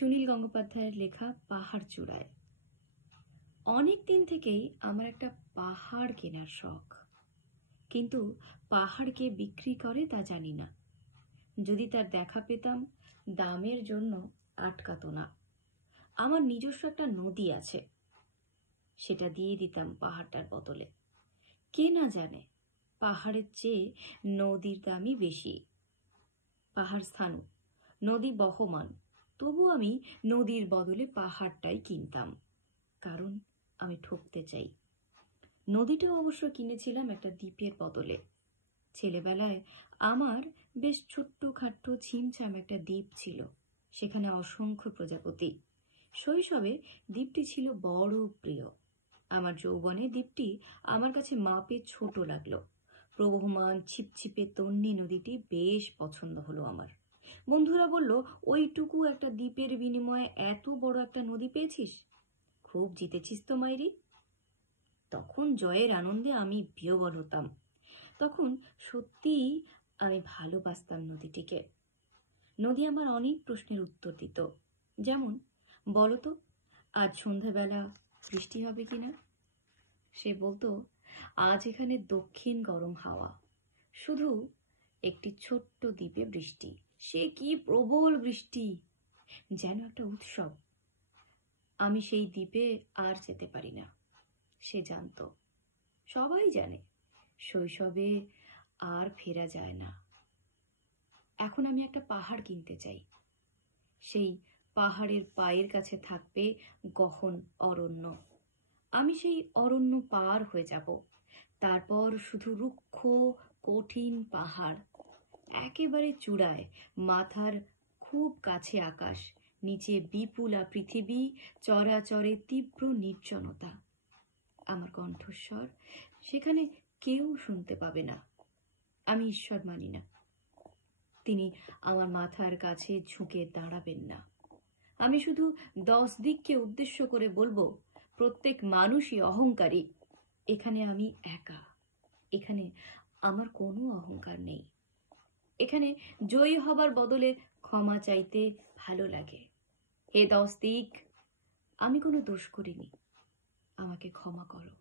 সুনীল গঙ্গোপাধ্যায়ের লেখা পাহাড় চূড়ায়। অনেক দিন থেকেই আমার একটা পাহাড় কেনার শখ, কিন্তু পাহাড় কে বিক্রি করে তা জানি না। যদি তার দেখা পেতাম, দামের জন্য আটকাতো না। আমার নিজস্ব একটা নদী আছে, সেটা দিয়ে দিতাম পাহাড়টার বদলে। কে না জানে পাহাড়ের চেয়ে নদীর দামই বেশি। পাহাড় স্থানু, নদী বহমান, তবু আমি নদীর বদলে পাহাড়টাই কিনতাম, কারণ আমি ঠকতে চাই। নদীটাও অবশ্য কিনেছিলাম একটা দ্বীপের বদলে। ছেলেবেলায় আমার বেশ ছোট্ট খাট্ট ছিমছাম একটা দ্বীপ ছিল, সেখানে অসংখ্য প্রজাপতি। শৈশবে দ্বীপটি ছিল বড় প্রিয়। আমার যৌবনে দ্বীপটি আমার কাছে মাপে ছোট লাগলো। প্রবহমান ছিপছিপে তন্নি নদীটি বেশ পছন্দ হলো আমার। বন্ধুরা বলল, ওইটুকু একটা দ্বীপের বিনিময়ে এত বড় একটা নদী পেয়েছিস, খুব জিতেছিস তো মাইরি। তখন জয়ের আনন্দে আমি বিহ্বল হতাম। তখন সত্যিই আমি ভালোবাসতাম নদীটিকে। নদী আমার অনেক প্রশ্নের উত্তর দিত, যেমন, বলতো আজ সন্ধ্যাবেলা বৃষ্টি হবে কিনা। সে বলতো, আজ এখানে দক্ষিণ গরম হাওয়া, শুধু একটি ছোট্ট দ্বীপে বৃষ্টি, সে কি প্রবল বৃষ্টি, যেন একটা উৎসব। আমি সেই দ্বীপে আর যেতে পারি না। সে জানতো, সবাই জানে, শৈশবে আর ফেরা যায় না। এখন আমি একটা পাহাড় কিনতে চাই। সেই পাহাড়ের পায়ের কাছে থাকবে গহন অরণ্য। আমি সেই অরণ্য পার হয়ে যাব। তারপর শুধু রুক্ষ কঠিন পাহাড়, একেবারে চূড়ায় মাথার খুব কাছে আকাশ, নিচে বিপুলা পৃথিবী, চরাচরে তীব্র নির্জনতা। আমার কণ্ঠস্বর সেখানে কেউ শুনতে পাবে না। আমি ঈশ্বর মানি না, তিনি আমার মাথার কাছে ঝুঁকে দাঁড়াবেন না। আমি শুধু 10 দিককে উদ্দেশ্য করে বলবো, প্রত্যেক মানুষই অহংকারী। এখানে আমি একা, এখানে আমার কোনো অহংকার নেই। এখানে জয়ী হবার বদলে ক্ষমা চাইতে ভালো লাগে। হে 10 দিক, আমি কোনো দোষ করিনি, আমাকে ক্ষমা করো।